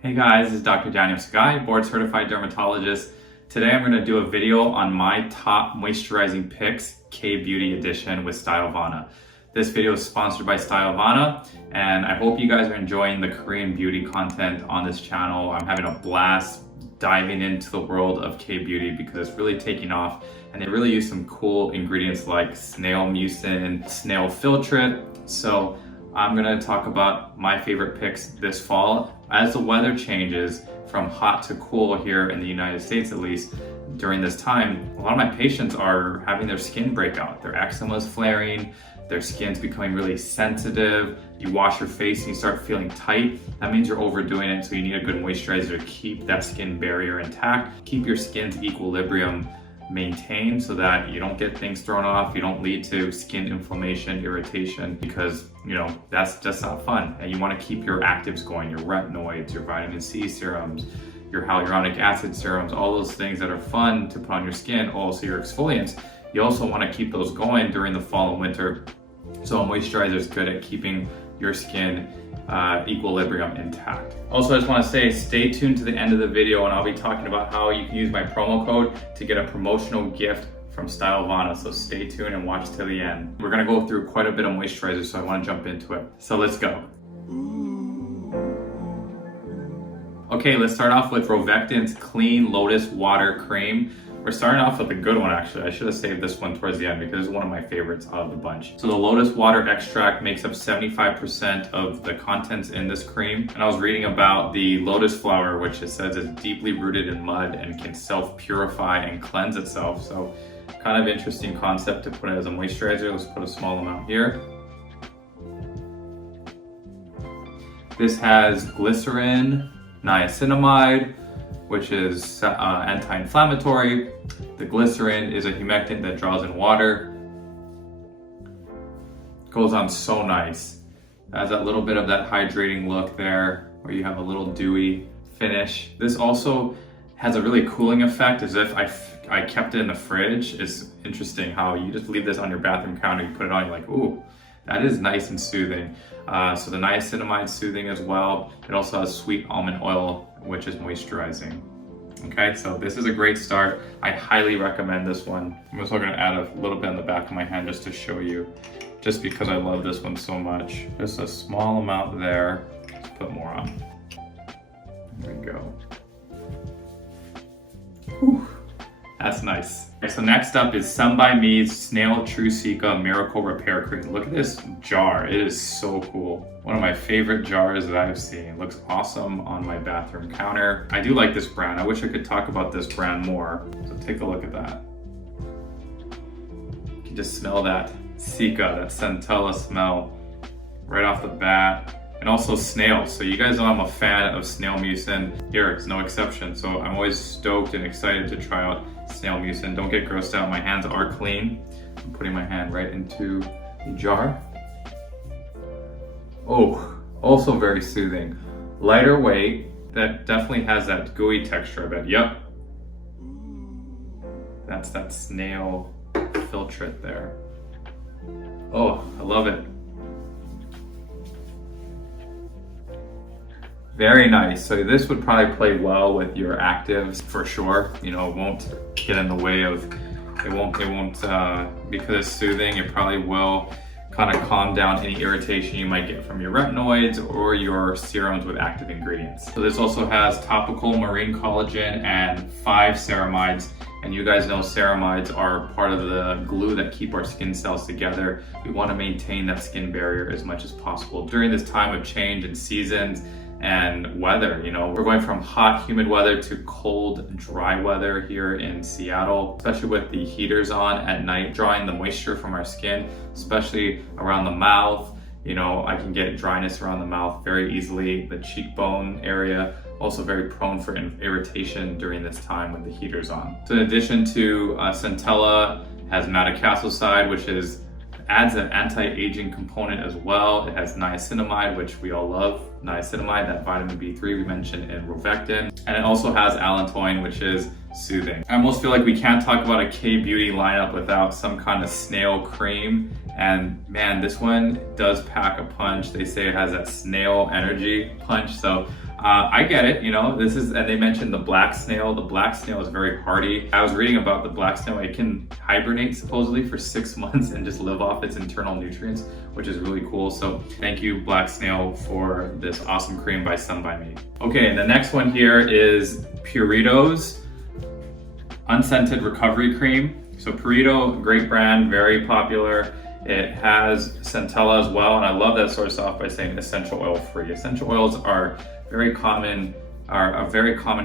Hey guys, this is Dr. Daniel Sugai, board certified dermatologist. Today I'm going to do a video on my top moisturizing picks, K-Beauty edition with Stylevana. This video is sponsored by Stylevana, and I hope you guys are enjoying the Korean beauty content on this channel. I'm having a blast diving into the world of K-Beauty because it's really taking off, and they really use some cool ingredients like snail mucin, snail filtrate. So I'm gonna talk about my favorite picks this fall. As the weather changes from hot to cool here in the United States, at least during this time, a lot of my patients are having their skin break out. Their eczema is flaring, their skin's becoming really sensitive. You wash your face and you start feeling tight. That means you're overdoing it, so you need a good moisturizer to keep that skin barrier intact, keep your skin's equilibrium maintained so that you don't get things thrown off, you don't lead to skin inflammation, irritation, because that's just not fun. And you want to keep your actives going, your retinoids, your vitamin C serums, your hyaluronic acid serums, all those things that are fun to put on your skin, also your exfoliants. You also want to keep those going during the fall and winter. So a moisturizer is good at keeping your skin equilibrium intact. Also, I just want to say, stay tuned to the end of the video and I'll be talking about how you can use my promo code to get a promotional gift from Stylevana. So stay tuned and watch till the end. We're going to go through quite a bit of moisturizer, so I want to jump into it. So let's go. Okay, let's start off with Rovectin's Clean Lotus Water Cream. We're starting off with a good one, actually. I should have saved this one towards the end because it's one of my favorites out of the bunch. So the lotus water extract makes up 75% of the contents in this cream. And I was reading about the lotus flower, which it says is deeply rooted in mud and can self-purify and cleanse itself. So kind of interesting concept to put it as a moisturizer. Let's put a small amount here. This has glycerin, niacinamide, which is anti-inflammatory. The glycerin is a humectant that draws in water. Goes on so nice. Has that little bit of that hydrating look there, where you have a little dewy finish. This also has a really cooling effect, as if I kept it in the fridge. It's interesting how you just leave this on your bathroom counter, you put it on, you're like, ooh, that is nice and soothing. So the niacinamide is soothing as well. It also has sweet almond oil, which is moisturizing. Okay, so this is a great start. I highly recommend this one. I'm also gonna add a little bit on the back of my hand just to show you, just because I love this one so much. Just a small amount there. Let's put more on. There we go. Whew. That's nice. Okay, so next up is Sun By Me's Snail True Cica Miracle Repair Cream. Look at this jar, it is so cool. One of my favorite jars that I've seen. It looks awesome on my bathroom counter. I do like this brand. I wish I could talk about this brand more. So take a look at that. You can just smell that cica, that centella smell right off the bat. And also snail. So you guys know I'm a fan of snail mucin. Here, it's no exception. So I'm always stoked and excited to try out snail mucin. Don't get grossed out, my hands are clean. I'm putting my hand right into the jar. Oh, also very soothing. Lighter weight, that definitely has that gooey texture of it. Yep. That's that snail filtrate there. Oh, I love it. Very nice. So this would probably play well with your actives for sure. It won't get in the way of, it won't because it's soothing, it probably will kind of calm down any irritation you might get from your retinoids or your serums with active ingredients. So this also has topical marine collagen and 5 ceramides. And you guys know ceramides are part of the glue that keep our skin cells together. We want to maintain that skin barrier as much as possible during this time of change in seasons and weather. We're going from hot, humid weather to cold, dry weather here in Seattle, especially with the heaters on at night, drawing the moisture from our skin, especially around the mouth. I can get dryness around the mouth very easily. The cheekbone area, also very prone for irritation during this time when the heater's on. So in addition to centella, has madecassoside, which adds an anti-aging component as well. It has niacinamide, which we all love. Niacinamide, that vitamin B3 we mentioned in Rovectin. And it also has allantoin, which is soothing. I almost feel like we can't talk about a K-Beauty lineup without some kind of snail cream And man, this one does pack a punch. They say it has that snail energy punch. So I get it, you know, and they mentioned the black snail. The black snail is very hardy. I was reading about the black snail. It can hibernate supposedly for 6 months and just live off its internal nutrients, which is really cool. So thank you, black snail, for this awesome cream by Sun By Me. Okay, and the next one here is Purito's unscented recovery cream. So Purito, great brand, very popular. It has centella as well, and I love that it starts off by saying essential oil free. Essential oils are a very common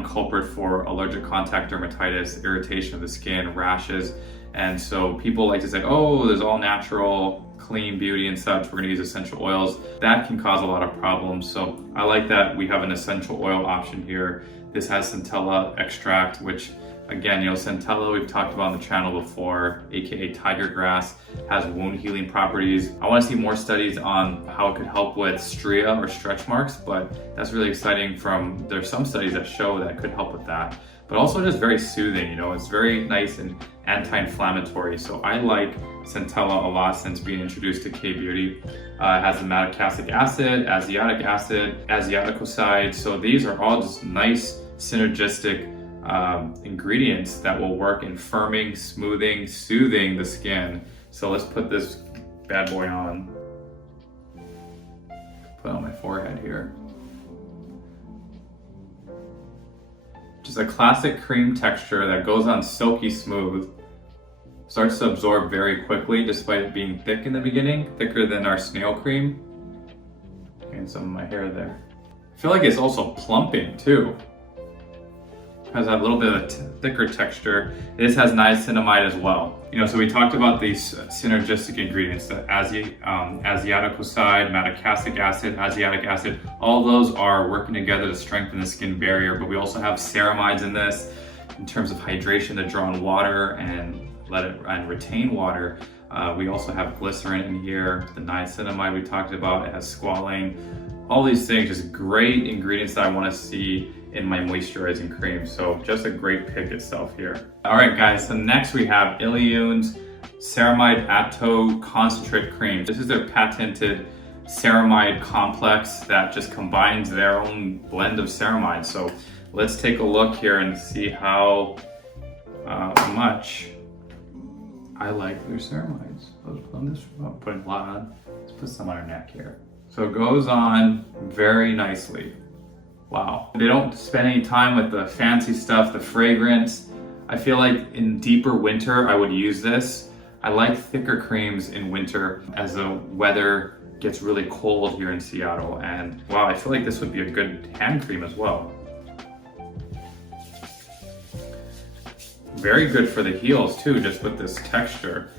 culprit for allergic contact dermatitis, irritation of the skin, rashes. And so people like to say, oh, there's all natural, clean beauty and such, we're gonna use essential oils. That can cause a lot of problems. So I like that we have an essential oil option here. This has centella extract, which again, you know, centella we've talked about on the channel before, aka tiger grass, has wound healing properties. I want to see more studies on how it could help with stria or stretch marks, but that's really exciting. There's some studies that show that it could help with that, but also just very soothing, you know, it's very nice and anti-inflammatory. So I like centella a lot since being introduced to K-Beauty. It has the madecassic acid, asiatic acid, asiaticoside. So these are all just nice synergistic ingredients that will work in firming, smoothing, soothing the skin. So let's put this bad boy on. Put it on my forehead here. Just a classic cream texture that goes on silky smooth. Starts to absorb very quickly despite it being thick in the beginning, thicker than our snail cream. And some of my hair there. I feel like it's also plumping too. Has that little bit of thicker texture. This has niacinamide as well. You know, so we talked about these synergistic ingredients, the asiaticoside, madecassic acid, asiatic acid. All those are working together to strengthen the skin barrier, but we also have ceramides in this in terms of hydration to draw in water and retain water. We also have glycerin in here, the niacinamide we talked about, it has squalane. All these things, just great ingredients that I want to see in my moisturizing cream. So just a great pick itself here. All right guys, so next we have Illiyoon's Ceramide Atto Concentrate Cream. This is their patented ceramide complex that just combines their own blend of ceramides. So let's take a look here and see how much I like their ceramides. Let's put on this, I'm putting a lot on. Let's put some on our neck here. So it goes on very nicely. Wow. They don't spend any time with the fancy stuff, the fragrance. I feel like in deeper winter, I would use this. I like thicker creams in winter as the weather gets really cold here in Seattle. And wow, I feel like this would be a good hand cream as well. Very good for the heels too, just with this texture.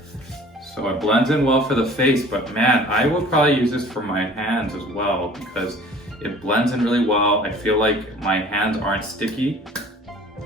So it blends in well for the face, but man, I would probably use this for my hands as well because it blends in really well. I feel like my hands aren't sticky,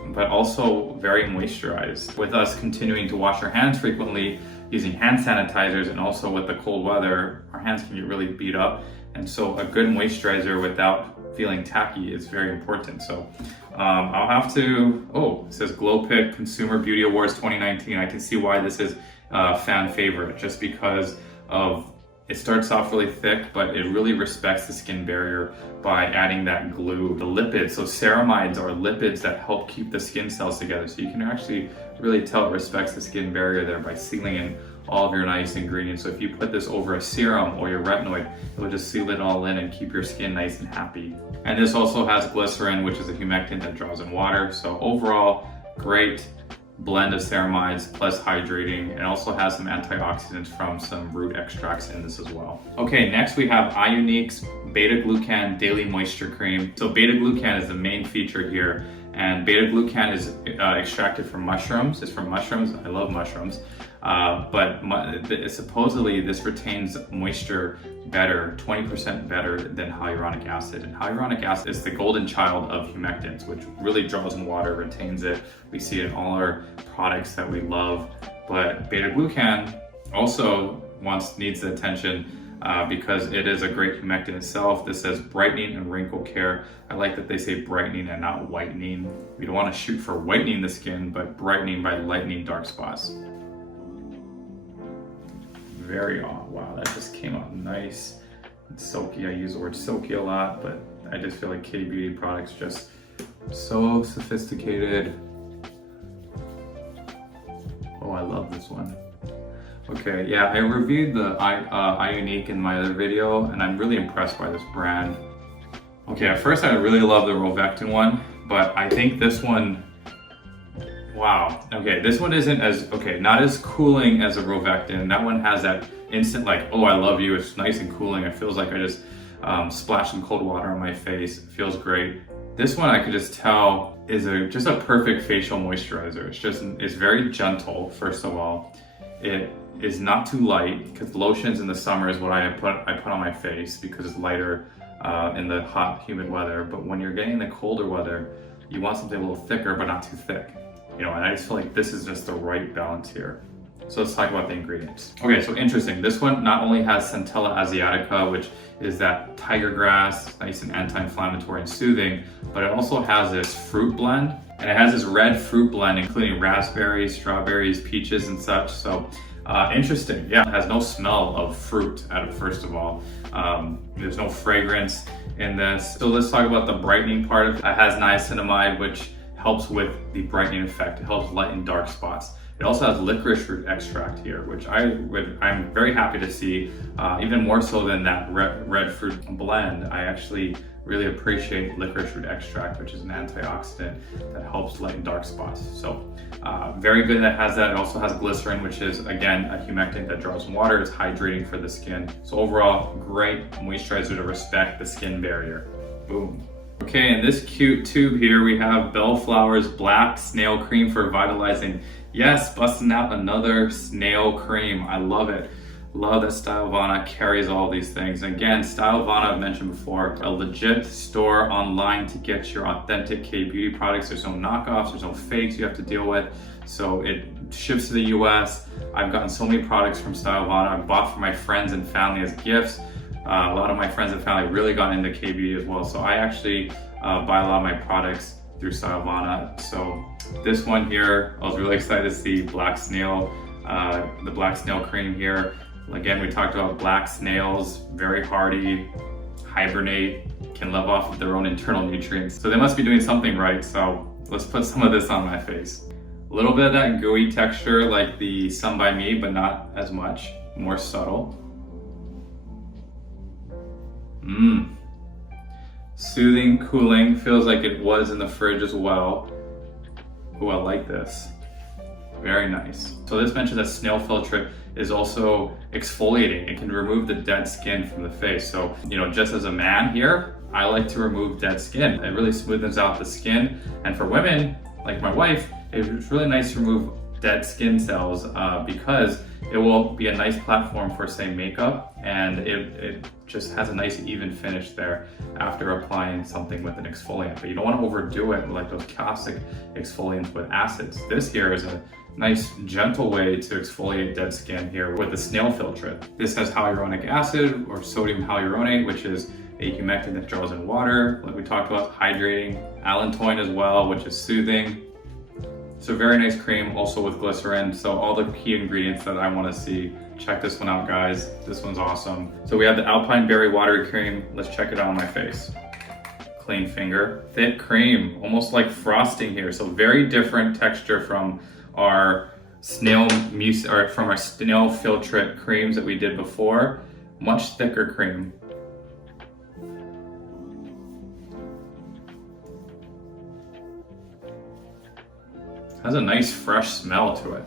but also very moisturized. With us continuing to wash our hands frequently, using hand sanitizers, and also with the cold weather, our hands can get really beat up. And so a good moisturizer without feeling tacky is very important. So I'll have to, it says Glow Pick Consumer Beauty Awards 2019. I can see why this is a fan favorite, just because of it starts off really thick, but it really respects the skin barrier by adding that glue. The lipids, so ceramides are lipids that help keep the skin cells together. So you can actually really tell it respects the skin barrier there by sealing in all of your nice ingredients. So if you put this over a serum or your retinoid, it will just seal it all in and keep your skin nice and happy. And this also has glycerin, which is a humectant that draws in water. So overall, great blend of ceramides plus hydrating, and also has some antioxidants from some root extracts in this as well. Okay, next we have Iunik's Beta Glucan Daily Moisture Cream. So beta glucan is the main feature here, and beta glucan is extracted from mushrooms. It's from mushrooms. I love mushrooms. But supposedly this retains moisture better, 20% better than hyaluronic acid. And hyaluronic acid is the golden child of humectants, which really draws in water, retains it. We see it in all our products that we love. But beta glucan also needs the attention because it is a great humectant itself. This says brightening and wrinkle care. I like that they say brightening and not whitening. We don't want to shoot for whitening the skin, but brightening by lightening dark spots. very on. Wow, that just came out nice and silky. I use the word silky a lot, but I just feel like K Beauty products just so sophisticated. Oh, I love this one. Okay, yeah, I reviewed the Iunik in my other video, and I'm really impressed by this brand. Okay, at first I really love the Rovectin one, but I think this one, wow. Okay, this one isn't as, okay, not as cooling as a Rovectin. That one has that instant like, oh, I love you. It's nice and cooling. It feels like I just splashed some cold water on my face. It feels great. This one I could just tell is just a perfect facial moisturizer. It's very gentle, first of all. It is not too light, because lotions in the summer is what I put on my face because it's lighter in the hot, humid weather. But when you're getting the colder weather, you want something a little thicker, but not too thick. You know, and I just feel like this is just the right balance here. So let's talk about the ingredients. Okay, so interesting. This one not only has Centella asiatica, which is that tiger grass, nice and anti-inflammatory and soothing, but it also has this fruit blend. And it has this red fruit blend, including raspberries, strawberries, peaches, and such. So interesting. Yeah, it has no smell of fruit first of all. There's no fragrance in this. So let's talk about the brightening part of it. It has niacinamide, which helps with the brightening effect. It helps lighten dark spots. It also has licorice root extract here, which I'm very happy to see. Even more so than that red fruit blend, I actually really appreciate licorice root extract, which is an antioxidant that helps lighten dark spots. So very good that it has that. It also has glycerin, which is, again, a humectant that draws in water. It's hydrating for the skin. So overall, great moisturizer to respect the skin barrier. Boom. Okay, in this cute tube here, we have Bellflower's Black Snail Cream for Vitalizing. Yes, busting out another snail cream. I love it. Love that Stylevana carries all these things. Again, Stylevana, I've mentioned before, a legit store online to get your authentic K-beauty products. There's no knockoffs, there's no fakes you have to deal with. So it ships to the US. I've gotten so many products from Stylevana. I've bought for my friends and family as gifts. A lot of my friends and family really got into K-beauty as well. So I actually buy a lot of my products through Stylevana. So this one here, I was really excited to see Black Snail, the Black Snail cream here. Again, we talked about black snails, very hardy, hibernate, can live off of their own internal nutrients. So they must be doing something right. So let's put some of this on my face. A little bit of that gooey texture like the Sun by Me, but not as much, more subtle. Soothing, cooling, feels like it was in the fridge as well. Ooh, I like this. Very nice. So this mentions that snail filtrate is also exfoliating. It can remove the dead skin from the face. So, you know, just as a man here, I like to remove dead skin. It really smoothens out the skin. And for women, like my wife, it's really nice to remove dead skin cells because it will be a nice platform for, say, makeup, and it just has a nice even finish there after applying something with an exfoliant. But you don't want to overdo it with like those caustic exfoliants with acids. This here is a nice gentle way to exfoliate dead skin here with the snail filtrate. This has hyaluronic acid or sodium hyaluronate, which is a humectant that draws in water, like we talked about, hydrating, allantoin as well, which is soothing. So very nice cream, also with glycerin. So all the key ingredients that I want to see. Check this one out, guys. This one's awesome. So we have the Alpine Berry Watery Cream. Let's check it out on my face. Clean finger. Thick cream, almost like frosting here. So very different texture from our snail filtrate creams that we did before. Much thicker cream. Has a nice fresh smell to it.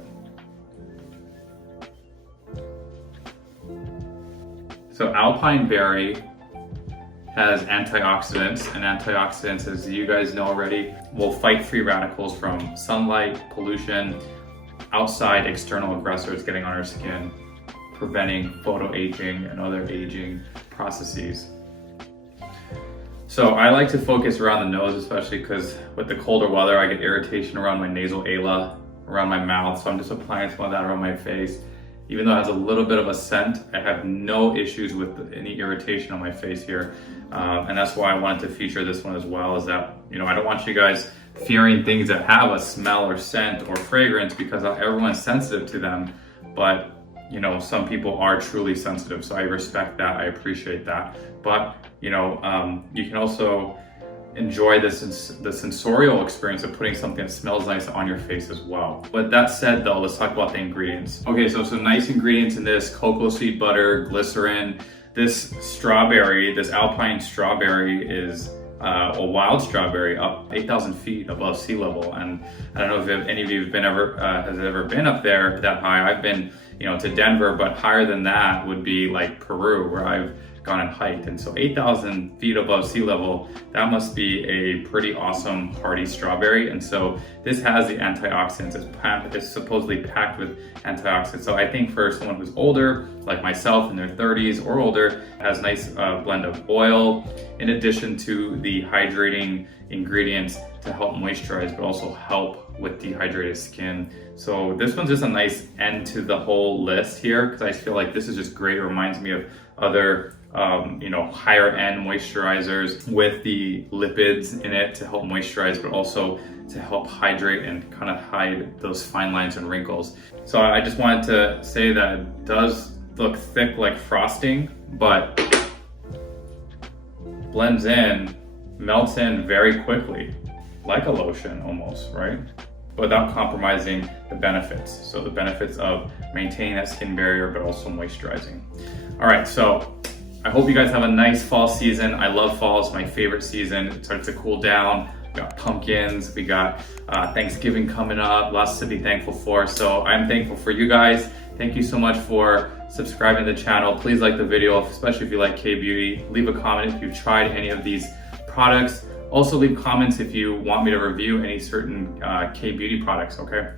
So Alpine Berry has antioxidants, and antioxidants, as you guys know already, will fight free radicals from sunlight, pollution, outside external aggressors getting on our skin, preventing photoaging and other aging processes. So I like to focus around the nose, especially because with the colder weather, I get irritation around my nasal ala, around my mouth. So I'm just applying some of that around my face. Even though it has a little bit of a scent, I have no issues with any irritation on my face here. And that's why I wanted to feature this one as well, is that, you know, I don't want you guys fearing things that have a smell or scent or fragrance, because everyone's sensitive to them. But you know, some people are truly sensitive. So I respect that, I appreciate that. But, you know, you can also enjoy the sensorial experience of putting something that smells nice on your face as well. But that said though, let's talk about the ingredients. Okay, so some nice ingredients in this: cocoa seed butter, glycerin. This strawberry, this alpine strawberry is a wild strawberry up 8,000 feet above sea level. And I don't know if any of you have ever been up there that high. I've been, you know, to Denver, but higher than that would be like Peru, where I've gone and hiked. And so 8,000 feet above sea level, that must be a pretty awesome hardy strawberry. And so this has the antioxidants. It's supposedly packed with antioxidants. So I think for someone who's older, like myself in their 30s or older, it has a nice blend of oil in addition to the hydrating ingredients to help moisturize, but also help with dehydrated skin. So this one's just a nice end to the whole list here, because I feel like this is just great. It reminds me of other you know, higher end moisturizers with the lipids in it to help moisturize, but also to help hydrate and kind of hide those fine lines and wrinkles. So I just wanted to say that it does look thick like frosting, but blends in, melts in very quickly, like a lotion almost, right? Without compromising the benefits. So the benefits of maintaining that skin barrier, but also moisturizing. All right, so I hope you guys have a nice fall season. I love fall, it's my favorite season. It starts to cool down. We got pumpkins, we got Thanksgiving coming up, lots to be thankful for. So I'm thankful for you guys. Thank you so much for subscribing to the channel. Please like the video, especially if you like K-Beauty. Leave a comment if you've tried any of these products. Also leave comments if you want me to review any certain K-Beauty products, okay?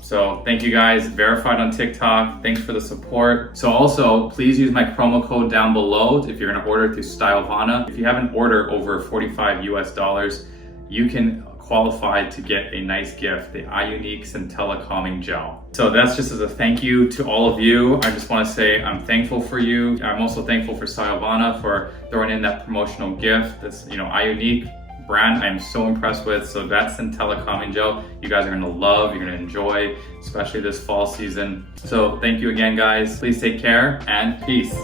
So thank you guys. Verified on TikTok. Thanks for the support. So also please use my promo code down below if you're gonna order through Stylevana. If you have an order over $45 US, you can qualify to get a nice gift, the Iunik Centella Calming Gel. So that's just as a thank you to all of you. I just want to say I'm thankful for you. I'm also thankful for Stylevana for throwing in that promotional gift. That's, you know, Iunik brand I'm so impressed with. So that Centella Calming Gel, you guys are gonna love, you're gonna enjoy, especially this fall season. So thank you again, guys. Please take care and peace.